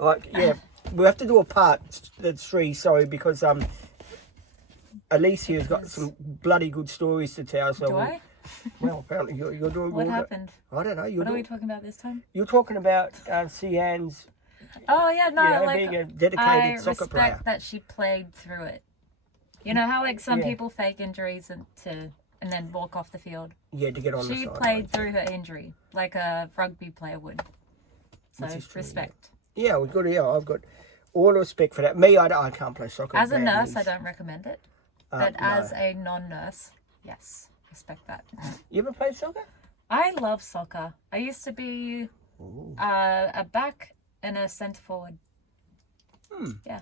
Like, yeah, we have to do a part 3. Sorry, because Alicia's got some bloody good stories to tell. So Do I? Well, apparently you're doing. What happened? I don't know. What are we talking about this time? You're talking about Sian's. Oh yeah, no, You know, like being a dedicated I soccer respect player. that she played through it. You know how like some people fake injuries and then walk off the field. Yeah, to get on the She side. played through her injury like a rugby player would. So Which is true, respect. Yeah, we've got. Yeah, I've got all the respect for that. Me, I can't play soccer. As a bad nurse, news. I don't recommend it. But No. as a non-nurse, yes, respect that. You ever played soccer? I love soccer. I used to be a back and a centre forward. Yeah.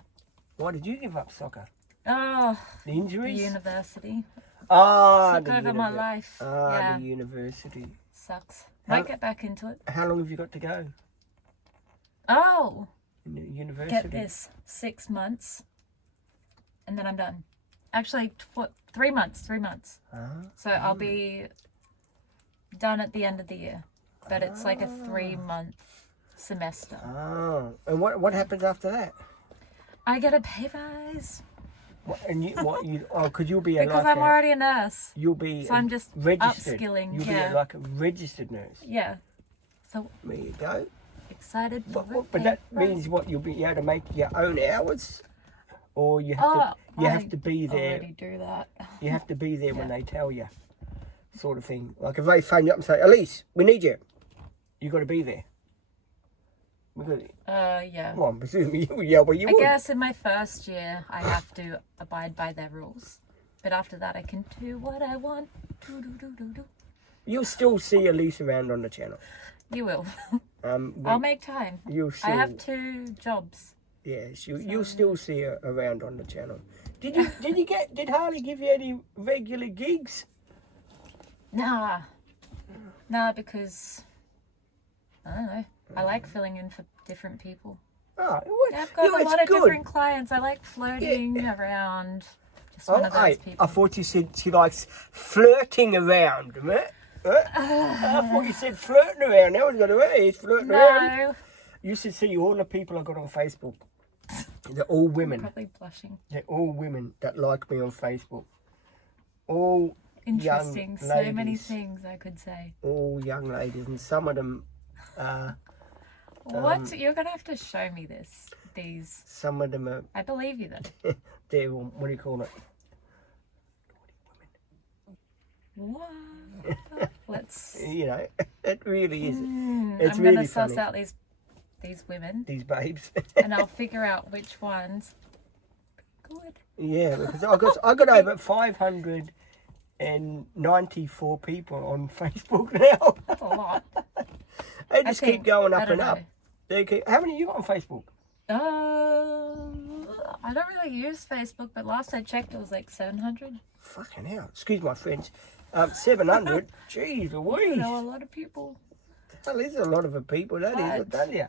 Why did you give up soccer? Oh, The the injuries? university. Ah, Took over my life. Yeah. the university. Sucks. Might get back into it. How long have you got to go Oh, in the university? get this. 6 months. And then I'm done. Actually, 3 months. 3 months. So I'll be done at the end of the year. But it's like a 3-month semester. Oh, and what happens after that? I get a pay rise. And you? Oh, because you'll be a Because like I'm already a nurse. You'll be. So I'm just registered. upskilling, You'll yeah. be like a registered nurse. Yeah. So There you go. excited for But that means what? You'll be able to make your own hours, or you have I to be there. already do that. You have to be there when they tell you, sort of thing. Like if they phone you up and say, "Elise, we need you," you got to be there. Because, Yeah. well, presumably you would. I guess in my first year, I have to abide by their rules. But after that, I can do what I want. Do. You'll still see Elise around on the channel. You will. We- I'll make time. You'll still, I have 2 jobs. yes, you'll still see her around on the channel. Did Harley give you any regular gigs? Nah, because I don't know. I like filling in for different people. Oh, I've got a it's lot of good. different clients. I like floating around. Just one of those people. I thought you said she likes flirting around. I thought you said flirting around. Now we've got to he's flirting around. No, You should see all the people I got on Facebook. They're all women. probably blushing. They're all women that like me on Facebook. All Interesting. young So many ladies. things I could say. All young ladies, and some of them, What? You're gonna have to show me this. These. some of them are. I believe you though. They're what do you call it? What? Let's. You know, it really is. I'm It's really gonna suss funny. out these women, These babes. and I'll figure out which ones. Good. Yeah, because I got over 594 people on Facebook now. That's a lot. They just keep think- going I up don't and up. know. They keep, how many you got on Facebook? I don't really use Facebook, but last I checked, it was like 700. Fucking hell. Excuse my French. 700. Jeez I Louise. know a lot of people. That is a lot of people. That is, I But- tell you.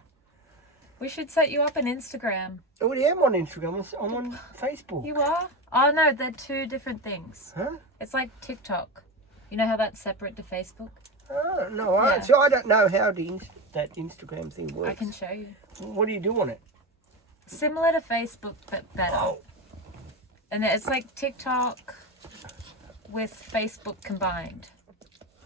We should set you up an Instagram. I already am on Instagram. I'm on Facebook. You are? Oh no, they're 2 different things. Huh? It's like TikTok. You know how that's separate to Facebook? Oh, no, Yeah. so I don't know how that Instagram thing works. I can show you. What do you do on it? Similar to Facebook, but better. Oh, And it's like TikTok with Facebook combined.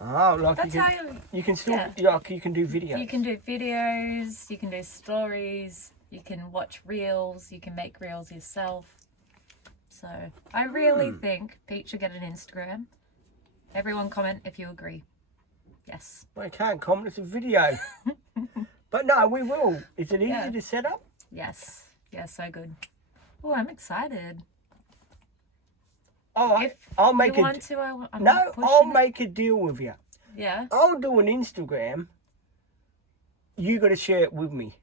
oh like That's you how can, you... you can still, yeah. like you can do videos. You can do videos, you can do stories, you can watch reels, you can make reels yourself. So I really think Pete should get an Instagram. Everyone comment if you agree. Yes. I can't comment, it's a video. But no, we will. Is it easy Yeah. to set up? Yes. Yeah, so good. Oh, I'm excited. Oh, If I'll make you it. want to, I'm No, not pushing I'll it. make a deal with you. Yeah. I'll do an Instagram. You got to share it with me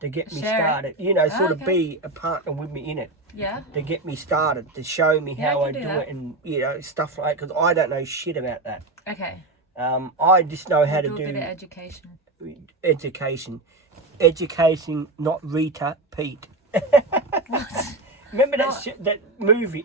to get me Share it? started. You know, sort of Okay. be a partner with me in it Yeah. to get me started, to show me Yeah, how I I can do do that. it, and you know stuff like. Because I don't know shit about that. Okay. I just know how Do to a bit of do education. education, not Rita Pete. Remember that movie,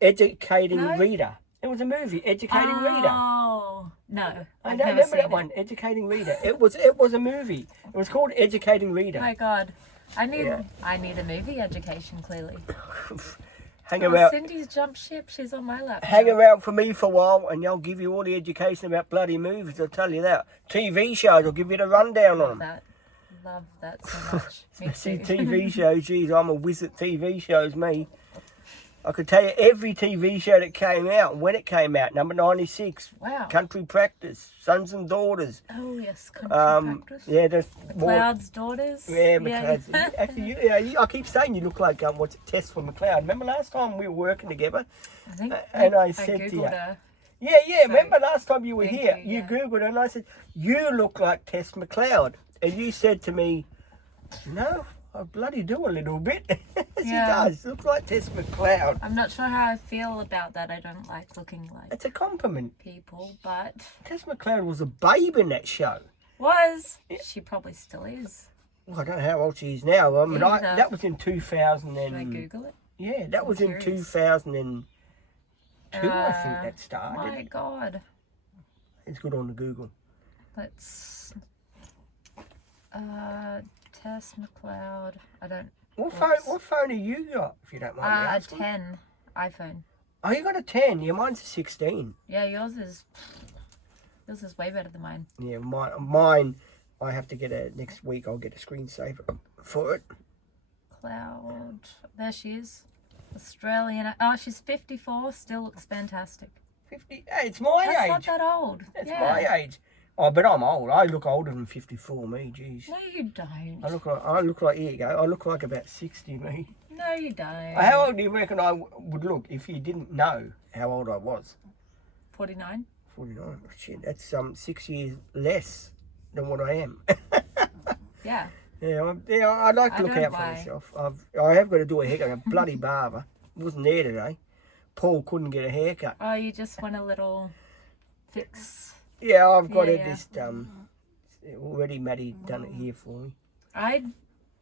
Educating No. Rita? It was a movie, Educating Rita. Oh. No, I I've don't never remember seen that it. one, Educating Reader. It was a movie. It was called Educating Reader. Oh my God, I need Yeah. a movie education. Clearly, Hang oh, around. Cindy's jumped ship. She's on my lap. Hang now. around for me for a while and they'll give you all the education about bloody movies, I'll tell you that. TV shows, I'll give you the rundown on them. Love that so much. Me See, too. TV shows, geez, I'm a whiz at TV shows, me. I could tell you every TV show that came out and when it came out. Number 96, Wow. Country Practice, Sons and Daughters. Oh yes, country practice. Yeah, there's Cloud's daughters. Yeah, McLeod. Actually, I keep saying you look like what's it, Tess from McLeod. Remember last time we were working together? I think. And I said to you, Googled her. Yeah, So, remember last time you were thank here, you, you yeah. Googled it and I said, you look like Tess McLeod. And you said to me, no, I bloody do a little bit. She Yeah. does, look like Tess McLeod. I'm not sure how I feel about that. I don't like looking like It's a compliment. people, but Tess McLeod was a babe in that show. she probably still is. Well, I don't know how old she is now. I mean, Either. that was in 2000 Should I and... Google it? Yeah, that was in curious. 2002, I think that started. My God. It's good on the Google. Let's. Tess McLeod. I don't. What Whoops. phone have you got, if you don't mind me A asking? 10 iPhone. Oh, you got a 10. Yeah, mine's a 16. Yeah, yours is way better than mine. Yeah, mine, I have to get next week I'll get a screensaver for it. Cloud. There she is. Australian. Oh, she's 54. Still looks fantastic. 50. Hey, it's my That's age. not that old. It's yeah. my age. Oh, but I'm old. I look older than 54, me, jeez. No, you don't. I look like, here you go. I look like about 60, me. No, you don't. How old do you reckon I would look if you didn't know how old I was? 49. 49. Oh, shit, that's 6 years less than what I am. Yeah. Yeah, I like to look don't out for buy. myself. I have got to do a haircut. A bloody barber wasn't there today. Paul couldn't get a haircut. Oh, you just want a little fix. Yeah, I've got Yeah, it. yeah. Just already. Maddie done it here for me. I'd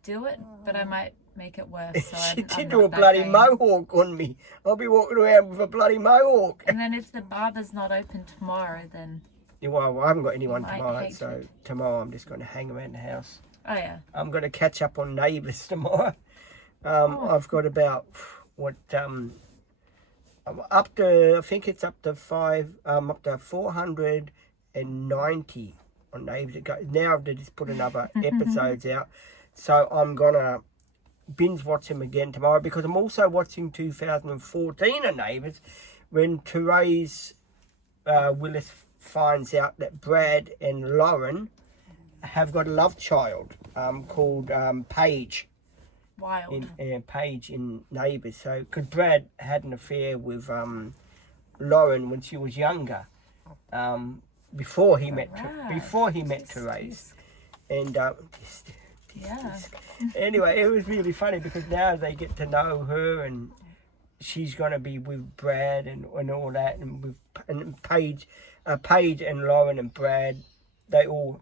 do it, but I might make it worse. So She I'm did not do a that bloody game. mohawk on me. I'll be walking around with a bloody mohawk. And then if the barber's not open tomorrow, then Yeah, well, I haven't got anyone might tomorrow, hate so it. tomorrow I'm just going to hang around the house. oh yeah. I'm going to catch up on Neighbours tomorrow. Oh. I've got about I'm up to, I think it's up to 490 on Neighbours. Now they just put another episodes out, so I'm gonna binge watch them again tomorrow because I'm also watching 2014 of Neighbours when Therese Willis finds out that Brad and Lauren have got a love child called Paige. Wild. Paige in Neighbours. So, because Brad had an affair with Lauren when she was younger, before he met Therese, and Yeah. anyway, it was really funny because now they get to know her, and she's gonna be with Brad and all that, and Paige and Lauren and Brad. They all,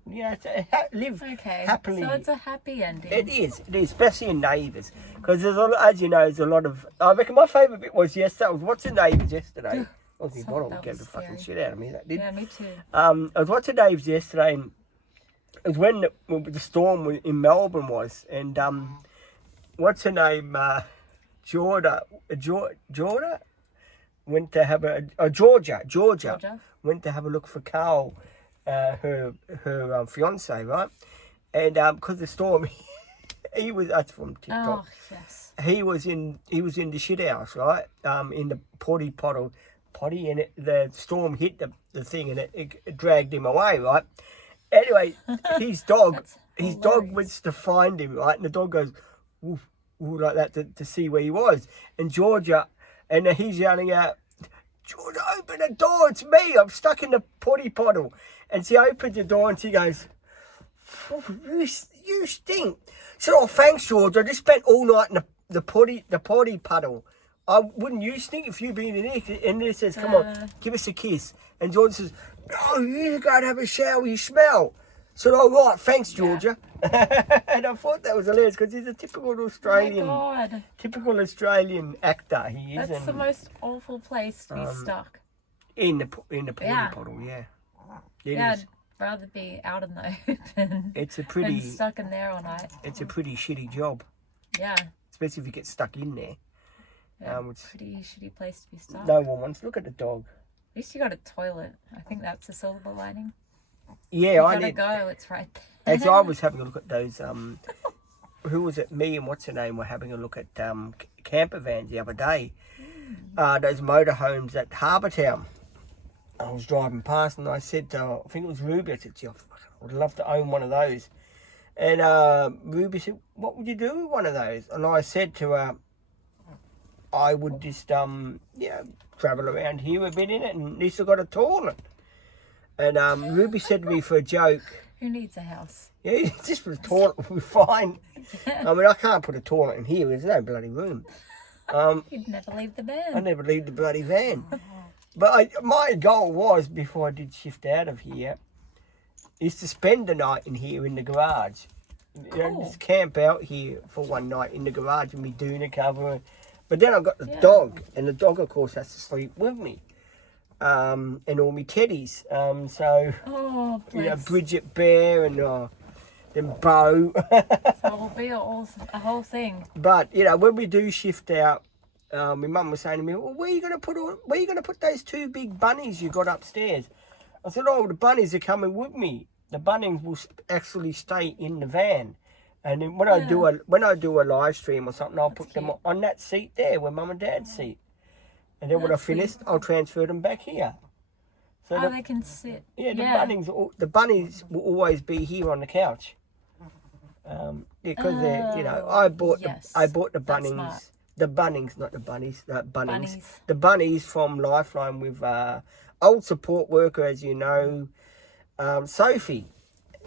live Okay. happily. So it's a happy ending. It is, especially in Neighbours, because there's a lot, as you know, there's a lot of. I reckon my favourite bit was yesterday. I was watching Neighbours yesterday. Aussie bottle that gave was the fucking scary. shit out of me. That did. Yeah, me too. I was watching Neighbours yesterday, and it was when the storm in Melbourne was, and what's her name? Georgia went to have Georgia went to have a look for Carl. Her fiance, right? And because the storm, he was. That's from TikTok. Oh yes. He was in the shit house, right? In the potty, and the storm hit the thing, and it dragged him away, right? Anyway, his dog That's went to find him, right? And the dog goes woof, woof, like that to see where he was. And Georgia, and he's yelling out, "Georgia, open the door! It's me! I'm stuck in the potty puddle." And she opens the door and she goes, "Oh, you stink." She said, "Oh, thanks, George. I just spent all night in the potty puddle. Wouldn't you stink if you'd been in here?" And he says, "Come on, give us a kiss." And George says, "Oh, you go and have a shower. You smell." So, "All right, thanks, Georgia." And I thought that was hilarious because he's a typical Australian, Oh my God. typical Australian actor. He is. That's the most awful place to be stuck. in the potty Yeah. puddle, yeah. It Yeah, is. I'd rather be out in the open It's a than pretty. stuck in there all night. It's a pretty shitty job, Yeah, especially if you get stuck in there. yeah, It's, pretty shitty place to be stuck. no one wants. Look at the dog. At least you got a toilet. I think that's a silver lining. Yeah, You I gotta did. go. It's right there. As I was having a look at those, who was it? Me and what's her name were having a look at camper vans the other day. Those motorhomes at Harbour Town. I was driving past and I said, I think it was Ruby. I said, "Gee, I would love to own one of those." And Ruby said, "What would you do with one of those?" And I said to her, "I would just, travel around here a bit in it, and at least I got a toilet." And Ruby said to me for a joke, Who needs a house? "Yeah, just for a toilet would be fine." I mean, I can't put a toilet in here. There's no bloody room. You'd never leave the I van. never leave the bloody van. But my goal was, before I did shift out of here, is to spend the night in here in the garage. You know, Cool. just camp out here for one night in the garage and me doing a cover. But then I've got the Yeah. dog, and the dog, of course, has to sleep with me. And all my teddies. So, Oh, you know, bless. Bridget Bear and then Bo. So it'll be a whole thing. But you know, when we do shift out, my mum was saying to me, "Well, where are you going to put those two big bunnies you got upstairs?" I said, "Oh, the bunnies are coming with me. The bunnies will actually stay in the van, and then when I do a live stream or something, I'll put them cute. on that seat there, where Mum and Dad's seat, and then when I That's sweet. finish, I'll transfer them back here." So Oh, they can sit. the bunnies will always be here on the couch. Because they're, you know, I bought yes. the That's Bunnings, smart. the Bunnings, not the bunnies, the Bunnings, Bunnies. the bunnies from Lifeline with old support worker, as you know, Sophie,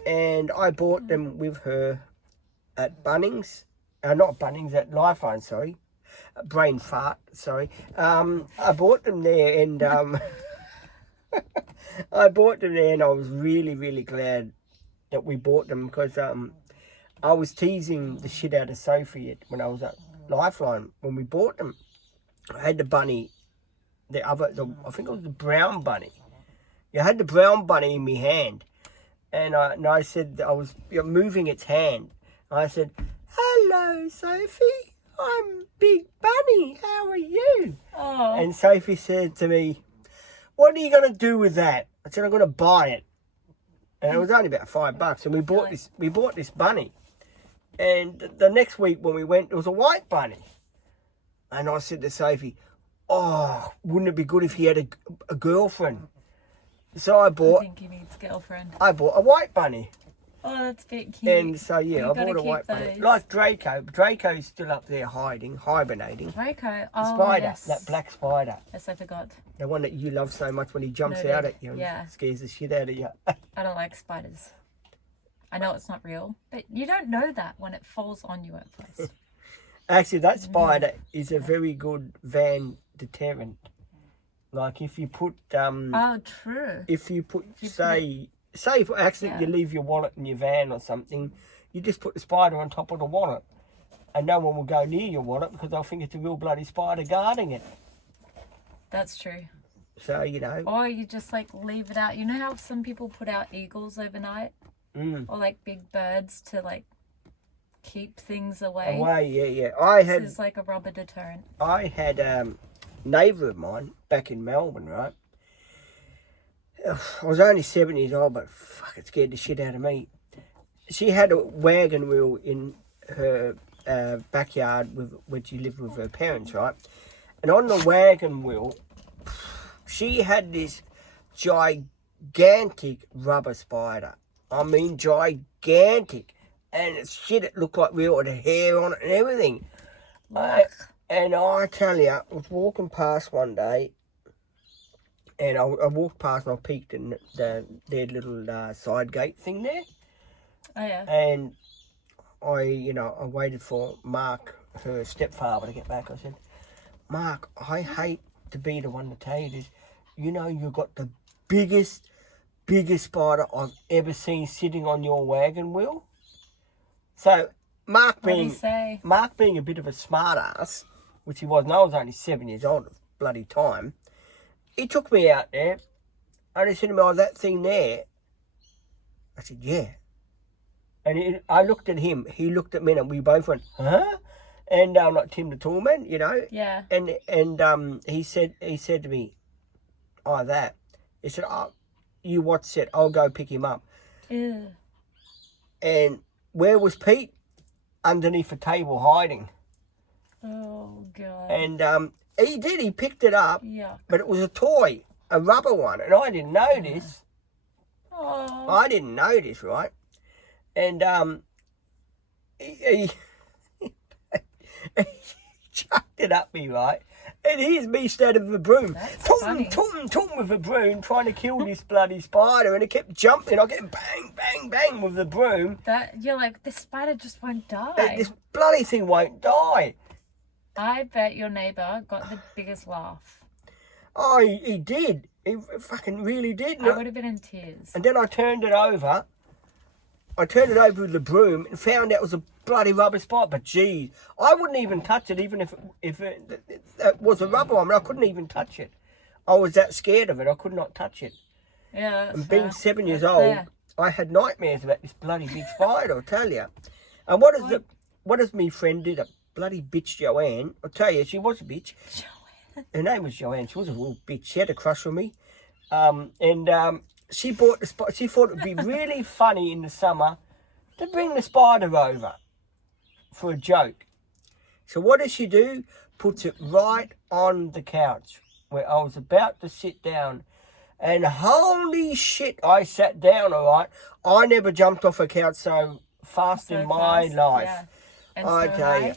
and I bought them with her at Bunnings, not Bunnings, at Lifeline. Sorry, brain fart. Sorry, I bought them there, and I bought them there, and I was really, really glad that we bought them because I was teasing the shit out of Sophie when I was at Lifeline when we bought them. I had the bunny, I think it was the brown bunny. I had the brown bunny in my hand, and I said, I was moving its hand. I said, "Hello, Sophie. I'm Big Bunny. How are you?" Oh, And Sophie said to me, "What are you going to do with that?" I said, "I'm going to buy it." And it was only about $5, and we bought this bunny. And the next week when we went, it was a white bunny. And I said to Sophie, "Oh, wouldn't it be good if he had a girlfriend?" So I I bought think he needs girlfriend. a white bunny. Oh, that's a bit cute. And so yeah, You I gotta bought a keep white bunny. those. Like Draco. Draco's still up there hibernating. Draco. The Oh, spider, yes. that black spider. Yes, I forgot. The one that you love so much when he jumps Noted. out at you and Yeah. scares the shit out of you. I don't like spiders. I know it's not real, but you don't know that when it falls on you at first. Actually, that spider is a very good van deterrent. Like if you put Oh, true. say if for accident you Yeah. leave your wallet in your van or something, you just put the spider on top of the wallet, and no one will go near your wallet because they'll think it's a real bloody spider guarding it. That's true. So you know, Or you just like leave it out. You know how some people put out eagles overnight? Or like big birds to like keep things away. yeah. I This is like a rubber deterrent. had neighbour of mine back in Melbourne, right? I was only 7 years old, but fuck, it scared the shit out of me. She had a wagon wheel in her backyard when she lived with her parents, right? And on the wagon wheel, she had this gigantic rubber spider. I mean, gigantic. And it looked like real, with the hair on it and everything. And I tell you, I was walking past one day, and I walked past and I peeked in their little side gate thing there. Oh yeah. And I waited for Mark, her stepfather, to get back. I said, "Mark, I hate to be the one to tell you this. You know, you've got the biggest spider I've ever seen sitting on your wagon wheel." So Mark What did he being say? a bit of a smart ass, which he was, and I was only 7 years old at the bloody time, he took me out there And he said to me, oh, that thing there. I said, yeah. And I looked at him. He looked at me, and we both went, huh? And like Tim the Toolman, you know. Yeah. And he said to me, oh, that. He said, oh, you watch it. I'll go pick him up. Ew. And where was Pete? Underneath a table hiding. Oh, God. And he did. He picked it up. Yuck. But it was a toy, a rubber one. And I didn't know this. Oh. I didn't know this, right? And he chucked it up me, right? And here's me standing with a broom. Tom with a broom, trying to kill this bloody spider. And it kept jumping. I kept bang, bang, bang with the broom. You're like, this spider just won't die. This bloody thing won't die. I bet your neighbour got the biggest laugh. Oh, he did. He fucking really did. I would have been in tears. And then I turned it over. I turned it over with the broom and found out it was a bloody rubber spider. But geez, I wouldn't even touch it, even if it was a rubber one. I couldn't even touch it. I was that scared of it. I could not touch it. Yeah. And being 7 years That's old, fair. I had nightmares about this bloody big spider. I'll tell you. And what does me friend did? A bloody bitch Joanne. I'll tell you, she was a bitch. Her name was Joanne. She was a real bitch. She had a crush on me. She bought the spider. She thought it would be really funny in the summer to bring the spider over for a joke. So what does she do? Puts it right on the couch where I was about to sit down. And holy shit, I sat down, all right. I never jumped off a couch so fast in my life. Yeah. And I so tell you.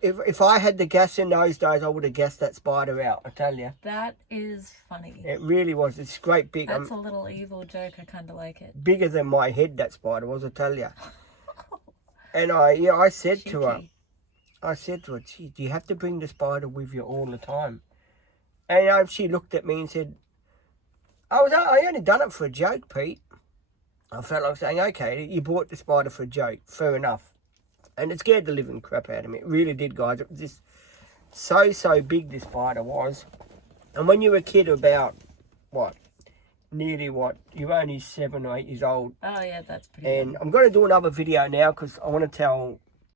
If I had the gas in those days, I would have gassed that spider out, I tell you. That is funny. It really was. It's great big. That's a little evil joke. I kind of like it. Bigger than my head, that spider was, I tell you. And I said to her, gee, do you have to bring the spider with you all the time? And she looked at me and said, I only done it for a joke, Pete. I felt like saying, okay, you bought the spider for a joke. Fair enough. And it scared the living crap out of me. It really did, guys. It was just so big, this spider was. And when you were a kid about, you're only 7 or 8 years old. Oh, yeah, that's pretty And I'm going to do another video now because I want to tell